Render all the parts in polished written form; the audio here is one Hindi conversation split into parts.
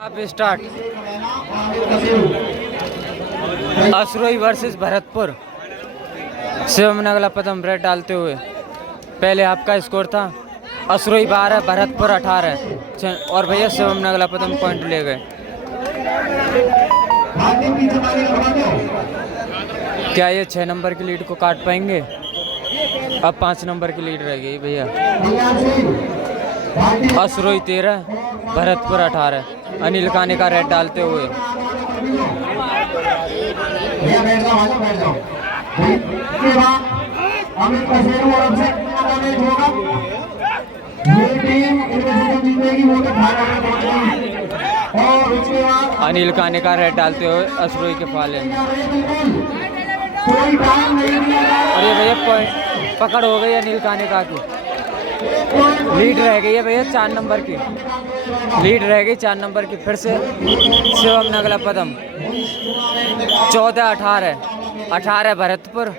आप start. असरोई versus Bharatpur. Shivam Nagla Padam raid डालते हुए पहले आपका स्कोर था असरोई 12 भरतपुर 18 और भैया शिवम नगला पदम पॉइंट ले गए। क्या ये 6 नंबर की लीड को काट पाएंगे? अब 5 नंबर की लीड रह गई भैया। असरोई 13 भरतपुर 18। अनिल काने का रेड डालते हुए अनिल काने का रेड डालते हुए असरोई के फाले और ये भैया पॉइंट पकड़ हो गई अनिल काने का की। लीड रह गई है भैया 4 नंबर की लीड रह गई 4 नंबर की। फिर से शिवम नगला पदम 14-18 भरतपुर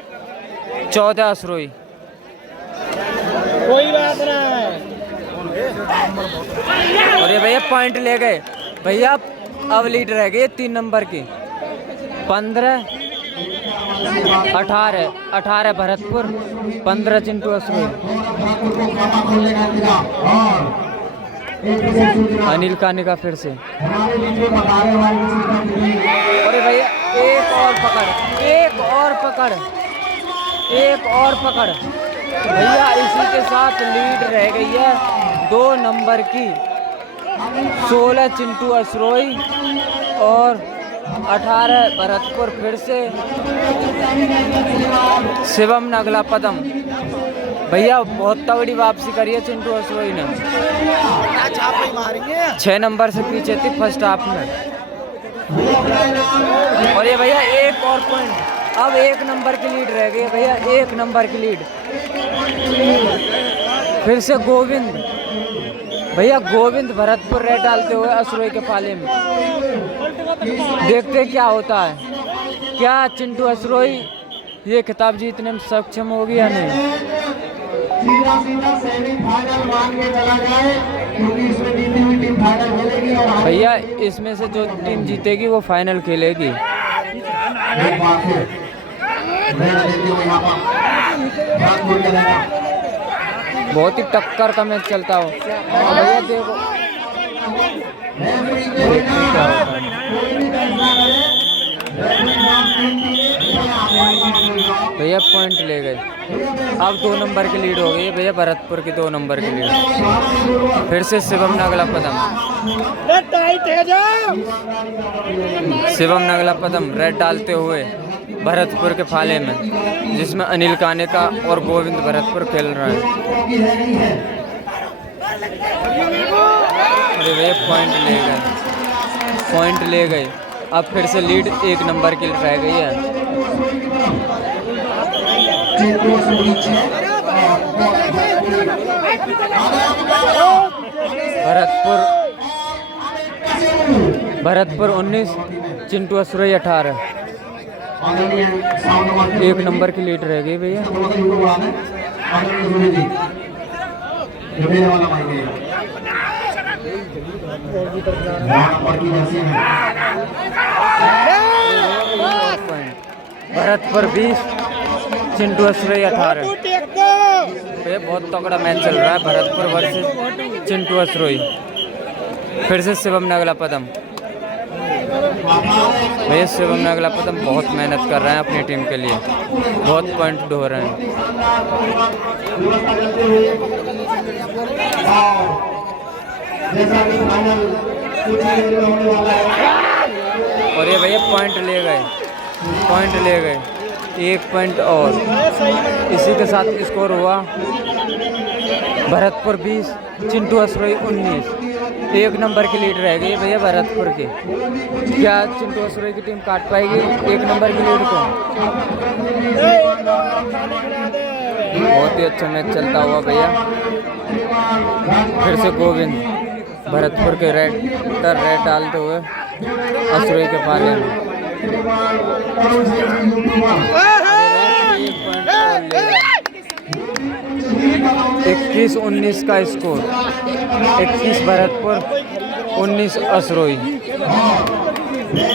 14 असरोई। कोई बात ना है। और ये भैया पॉइंट ले गए भैया। अब लीड रह गई 3 नंबर की 15-18 भरतपुर 15 चिंटू असरोई। अनिल काने का फिर से अरे भैया एक और पकड़ भैया। इसी के साथ लीड रह गई है 2 नंबर की 16 चिंटू असरोई और 18 भरतपुर। फिर से शिवम नगला पदम भैया बहुत तगड़ी वापसी करी है चिंटू असरोई ने। 6 नंबर से पीछे थी फर्स्ट हाफ में। और ये भैया एक और पॉइंट। अब 1 नंबर की लीड रह गई है भैया 1 नंबर की लीड। फिर से गोविंद भरतपुर रेड डालते हुए असरोई के पाले में। देखते क्या होता है, क्या चिंटू असरोई ये खिताब जीतने में सक्षम होगी या नहीं। सीधा सेमीफाइनल मान के चला जाए क्योंकि इसमें जीती हुई टीम फाइनल खेलेगी। और भैया इसमें से जो टीम जीतेगी वो फाइनल खेलेगी। बहुत ही टक्कर का मैच चलता हो भैया। देखो भैया पॉइंट ले गए। अब 2 नंबर की लीड हो गई है भैया भरतपुर की 2 नंबर की लीड। फिर से शिवम नगला पदम रेड डालते हुए भरतपुर के फाले में, जिसमें अनिल काने का और गोविंद भरतपुर खेल रहा है। अरे भैया पॉइंट ले गए। अब फिर से लीड 1 नंबर की रह गई है। भरतपुर 19 चिंटू असरोई 18। 1 नंबर की लीड रह गई भैया। भरतपुर 20 चिंटू असरोई 18। बहुत तगड़ा मैच चल रहा है भरतपुर वर्सेस चिंटू असरोई। फिर से शिवम नगला पदम भैया। शिवम नगला पदम बहुत मेहनत कर रहे हैं अपनी टीम के लिए, बहुत पॉइंट ढो रहे हैं। और ये भैया पॉइंट ले गए 1 पॉइंट और। इसी के साथ स्कोर हुआ भरतपुर 20 चिंटू असरोई 19। 1 नंबर की लीड रह गई भैया भरतपुर की। क्या चिंटू असरोई की टीम काट पाएगी 1 नंबर की लीड को? बहुत ही अच्छा मैच चलता हुआ भैया। फिर से गोविंद भरतपुर के रेड डालते हुए असरोई के पाले में। 21-19 का स्कोर। 21 भरतपुर 19 असरोई।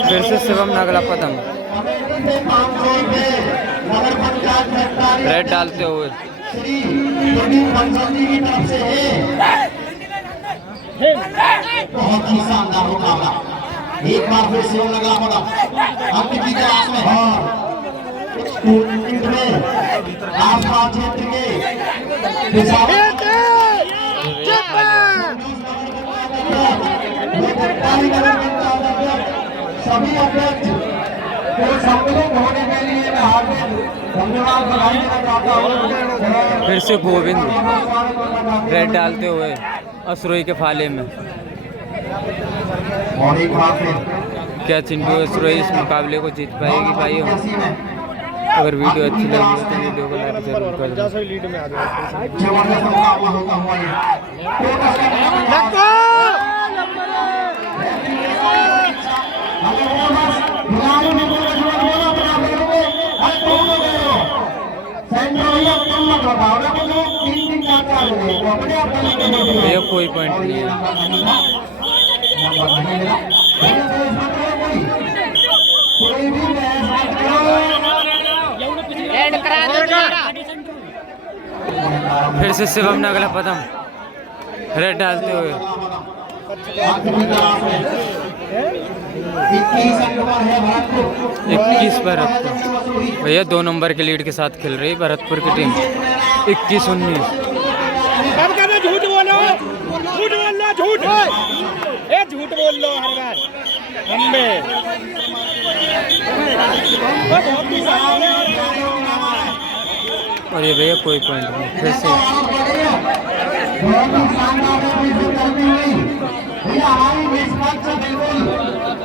फिर से शिवम नगला पतंग रेड डालते हुए बहुत ही शानदार मुकाबला। एक बार फिर शिवम नगला पतंग अंक की तलाश में टूर्नामेंट में आसपास क्षेत्र के सभी अध्यक्ष को सम्मिलित होने के लिए मैं हार्दिक धन्यवाद बधाई देना चाहता हूँ। फिर से गोविंद रेड डालते हुए असरोई के फाले में। और एक बार फिर क्या चिंटू असरोई इस मुकाबले को जीत पाएगी भाई? अगर वीडियो अच्छी लगी हो तो वीडियो को लाइक जरूर कर दें। जबरदस्त मुकाबला होता हुआ ये भैया कोई पॉइंट नहीं है। फिर से शिवम नगला पदम रेड डालते हुए 21 भरतपुर। भैया 2 नंबर के लीड के साथ खेल रही भरतपुर की टीम। 21-19। झूठ बोलो, झूठ बोलो, झूठ झूठ बोल लो हर बार हम्बे। और ये भैया कोई पॉइंट नहीं। फिर से हमारी निष्पक्ष बिल्कुल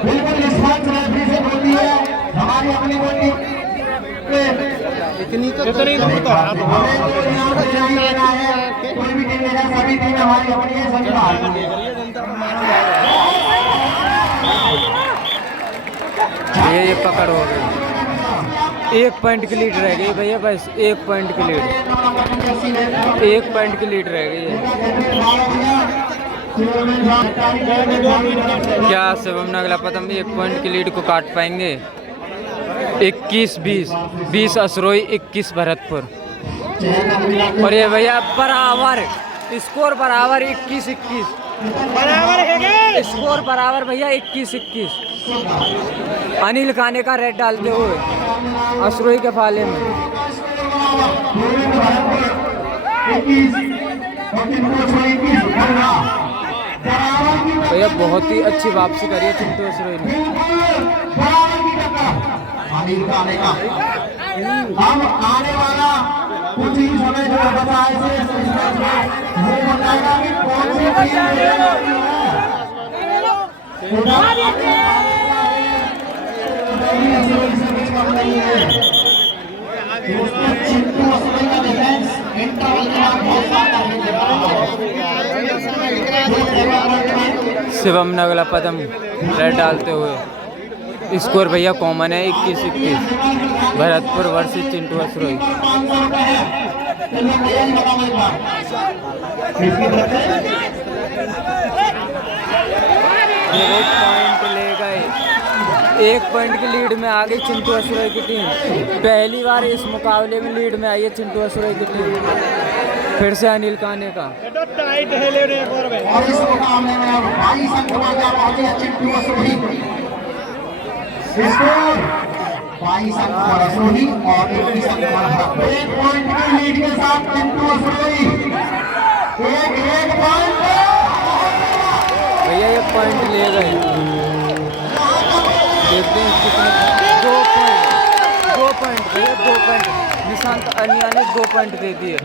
निष्पक्ष रेफरी से बोलती है। हमारी अपनी बोली इतनी तो कोई भी टीम लेना, सभी टीम हमारी अपनी है, सभी बाहर की है। ये पकड़ हो गई। 1 पॉइंट की लीड रह गई भैया, बस 1 पॉइंट की लीड। 1 पॉइंट की लीड रह गई है। क्या शिवम नगला पतम 1 पॉइंट की लीड को काट पाएंगे? 21-20। 20 असरोई, 21 भरतपुर। और ये भैया बराबर स्कोर, बराबर 21-21 स्कोर बराबर भैया 21-21। अनिल खाने का रेड डालते हुए असरोई के फाले में। भैया बहुत ही अच्छी वापसी करी है चिंटू असरोई ने। हम आने वाला कुछ ही समय जो बचा है वो बताएगा कि कौन सी चिंटू असरोई का डिफेंस इंटरवल के बाद बहुत शिवम नगला पदम रेड डालते हुए स्कोर भैया कॉमन है 21-21 भरतपुर वर्सेस चिंटू असरोई। एक पॉइंट ले गए। 1 पॉइंट की लीड में आ गई चिंटू असरोई की टीम। पहली बार इस मुकाबले में लीड में आई है चिंटू असरोई की टीम। फिर से अनिल काने का टाइट है ले रहे और इस मुकाबले में अब 22 अंक मांगा पहुंचे चिंटू असरोई। स्कोर 22 अंक पर असरोई और 21 अंक पर भरतपुर। 1 पॉइंट की लीड के साथ चिंटू असरोई। एक पॉइंट भैया 1 पॉइंट ले गए। देखते हैं कितने। 2 पॉइंट भैया 2 पॉइंट निशांत अनिया ने 2 पॉइंट दे दिए।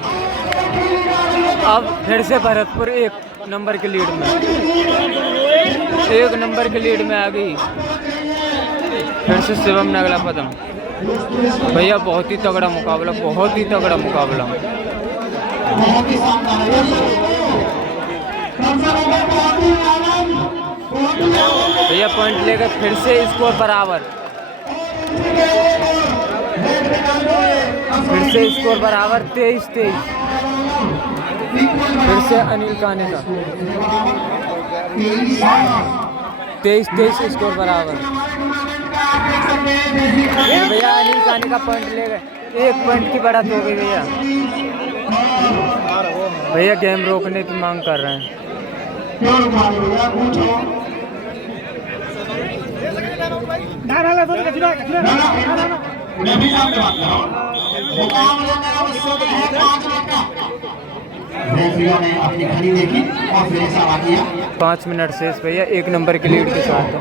अब फिर से भरतपुर 1 नंबर की लीड में, 1 नंबर की लीड में आ गई। फिर से शिवम नगला पदम। भैया बहुत ही तगड़ा मुकाबला, बहुत ही तगड़ा मुकाबला। भैया पॉइंट लेकर फिर से स्कोर बराबर। फिर से स्कोर बराबर 23-23। फिर से अनिल काने का 23-23 स्कोर बराबर। भैया अनिल कानी का पॉइंट ले गए, 1 पॉइंट की बढ़त हो गई भैया। भैया गेम रोकने की मांग कर रहे हैं। ने अपनी घड़ी देखी और फिर इशारा किया। 5 मिनट शेष भैया, 1 नंबर की लीड के साथ।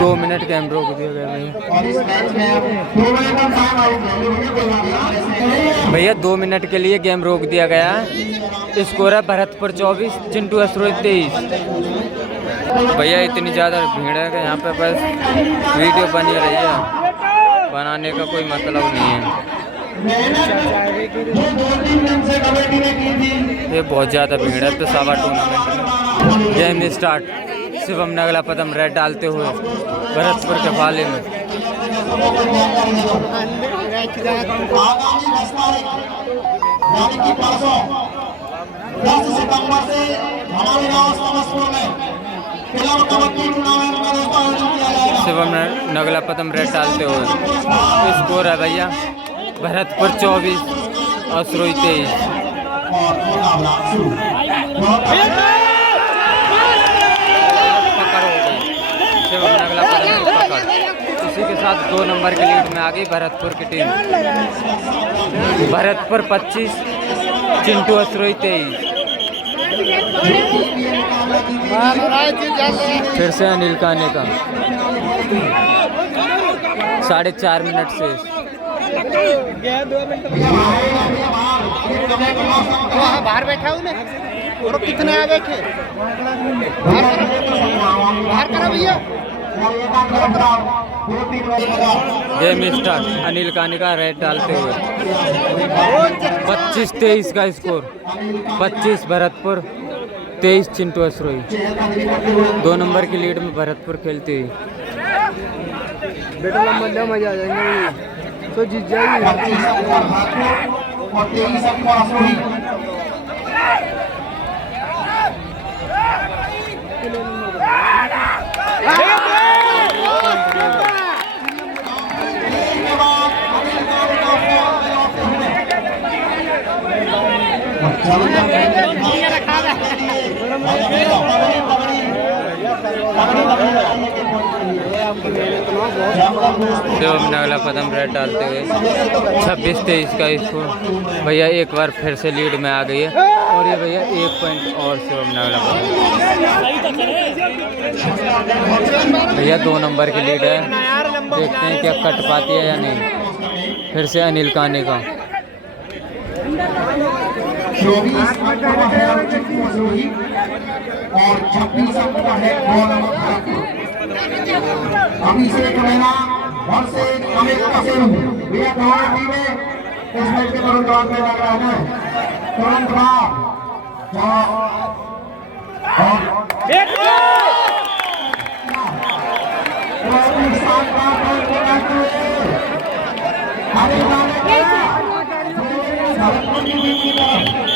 2 मिनट गेम रोक दिया गया भैया। और इस मैच में 2 मिनट का टाइम आउट भैया 2 मिनट के लिए गेम रोक दिया गया है। स्कोर है भरतपुर 24, चिंटू असरोई 23। भैया इतनी ज़्यादा भीड़ है कि यहाँ पे बस वीडियो बनी रही है, बनाने का कोई मतलब नहीं है। ये बहुत ज़्यादा भीड़ है पेशावा टूर्नामेंट में। Game start. Shivam Nagla Padam raid डालते हुए भरतपुर के फाले में। यानी कि परसों 10 सितंबर से हमारे गांव समस्तपुर में क्लब कबड्डी टूर्नामेंट का दोस्तों आयोजन किया जाएगा। शिवम नगला पदम रेड डालते हुए स्कोर है भैया भरतपुर 24, असरोई 23। और मुकाबला शुरू। पकड़ हो गई शिवम नगला पदम की पकड़। इसी के साथ 2 नंबर की लीड में आ गई भरतपुर की टीम। भरतपुर 25, चिंटू असरोई 23। फिर से अनिल काने का 4.5 मिनट से बाहर बैठा हूँ ना, और कितने आ बैठे बाहर करो भैया। Game start. अनिल कानी का रेड डालते हुए 25-23 का स्कोर। 25 भरतपुर, 23 चिंटू असरोई। 2 नंबर की लीड में भरतपुर खेलती हुई। बेटा मजा आ जाएंगे तो जीत जाएगी। 25 और 23 असरोई। शिवम नगला पदम रेड डालते हुए 26-23 का स्कोर। भैया एक बार फिर से लीड में आ गई है और ये भैया 1 पॉइंट और शिवम नगला पदम। भैया 2 नंबर की लीड है, देखते हैं क्या कट पाती है या नहीं। फिर से अनिल काने का 24 और 26 है। अभिषेक मीना और से अमित कसेम भैया दोनों टीमें इस मैच के दौरान में लग रहा है। तुरंत बाद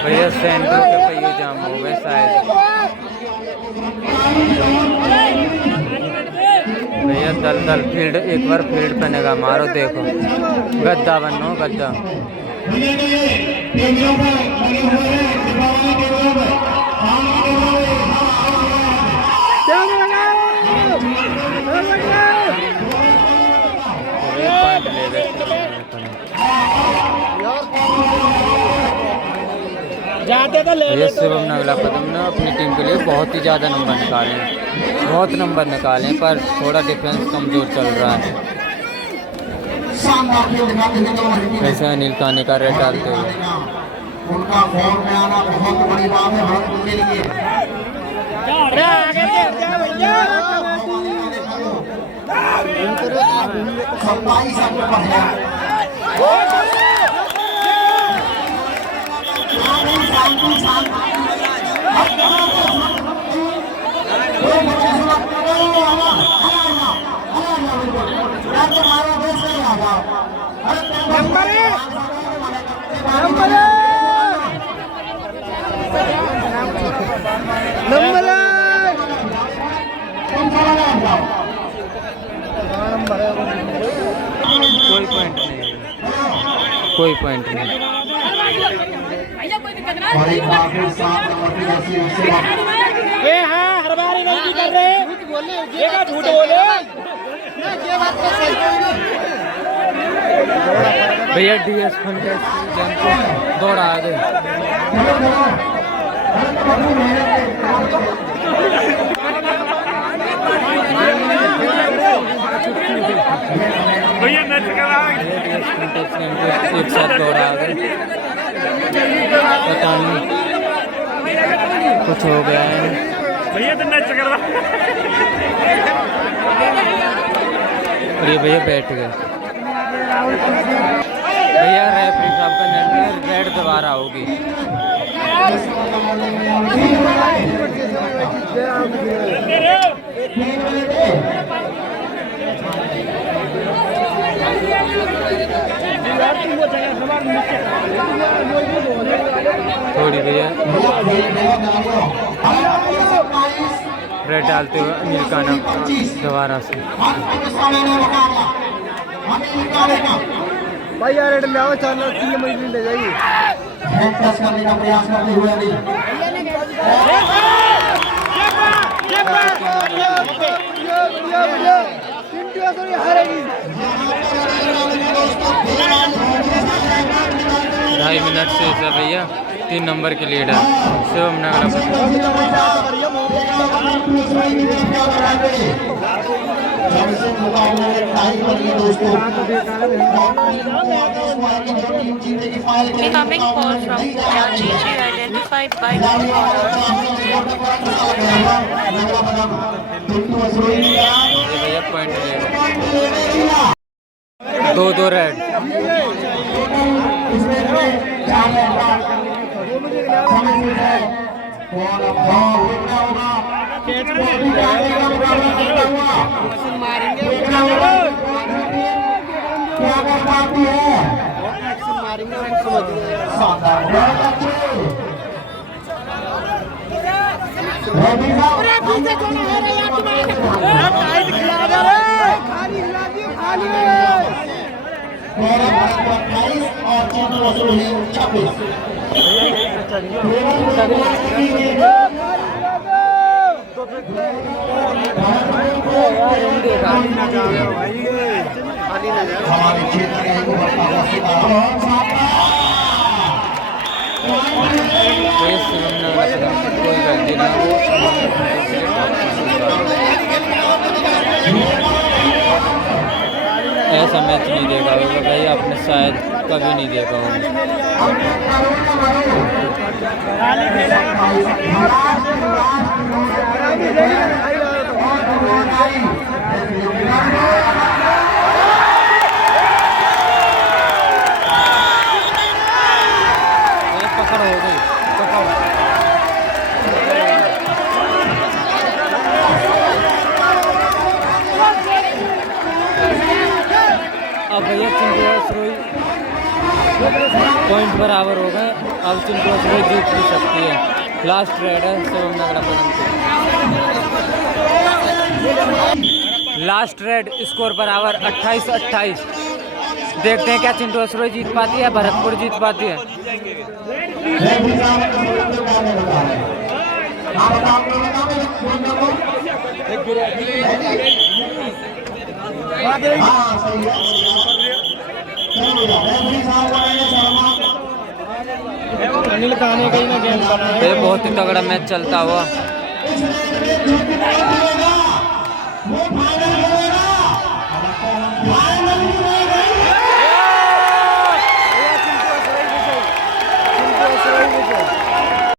भैया सेंटर के पहिए जाम हो गए शायद। भैया दल फील्ड एक बार फील्ड पे निगाह मारो, देखो गद्दा बनो गद्दा। भैया शिवम नगला पदम ने अपनी टीम के लिए बहुत ही ज़्यादा नंबर निकाले, बहुत नंबर निकाले, पर थोड़ा डिफेंस कमज़ोर चल रहा है। वैसे अनिल काने का रेड डालते हुए उनका फॉर्म में आना बहुत बड़ी बात है भरतपुर के लिए। 27 अंक पर है। कोई पॉइंट नहीं, कोई पॉइंट नहीं। और एक बार फिर 7 नंबर की जर्सी उससे ये हाँ हर बार ही नहीं कर रहे, ये का झूठ बोले। भैया DS फंटेस दौड़ा आ गए। भैया नच करा एक साथ दौड़ा आ गए। पता नहीं कुछ हो गया है। भैया तो नच करा। और ये भैया बैठ गए। भैया रेफरी साहब का निर्णय रेड दोबारा होगी। थोड़ी भैया रेड डालते हुए अनिल काना दोबारा से। भाई यार रेड ले आओ, 4 महीने ले जाइए। टच करने का प्रयास करते हुए अनिल ढाई मिनट से ऐसा भैया 3 नंबर की लीड है शिवम नगरा। Incoming call from LGG identified by भैया पॉइंट ले 2-2 रेड। हमारे क्षेत्र में शिवम नगरा कोई गलती ना हो। ऐसा मैच नहीं देखा होगा भाई आपने, शायद कभी नहीं देखा होगा। पकड़ हो गई, पकड़। अब भैया चिंटू असरोई पॉइंट बराबर हो गए। अब चिंटू असरोई जीत भी सकती है। लास्ट रेड है शिवम नगरा पदम। लास्ट रेड, स्कोर बराबर 28-28। देखते हैं क्या चिंटू असरोई जीत पाती है, भरतपुर जीत पाती है। अनिल काने का ही ना गेम बना है। ये बहुत ही तगड़ा मैच चलता हुआ।